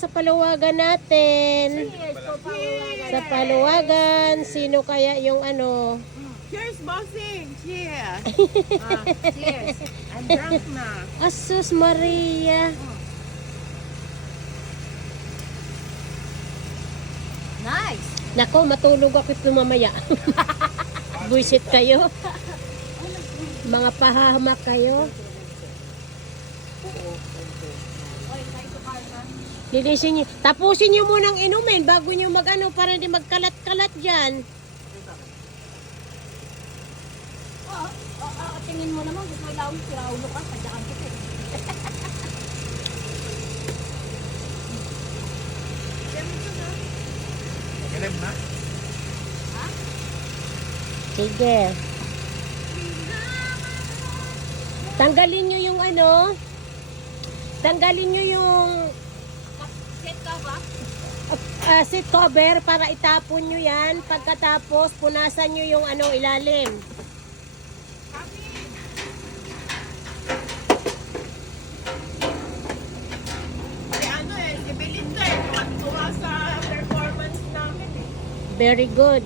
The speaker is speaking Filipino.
sa paluwagan natin. Cheers po, paluwagan. Sa paluwagan, sino kaya yung ano? Cheers, bossing! Cheers! Cheers. I'm drunk na. Asus Maria. Nice. Nako, matulog ako ito mamaya. Buisit kayo. Mga pahamak kayo. Linisin niyo. Tapusin niyo munang inumin bago niyo mag-ano para hindi magkalat-kalat dyan. Tingin mo naman, gusto mo lang siraulo ka, padyakan kita eh. Galim na? Sige. Tanggalin niyo yung ano. Tanggalin niyo yung Set ka ba? seat cover para itapon nyo yan. Pagkatapos, punasan nyo yung ano, ilalim. Si ano eh, si Belinda eh, tuwa sa performance namin eh. Very good.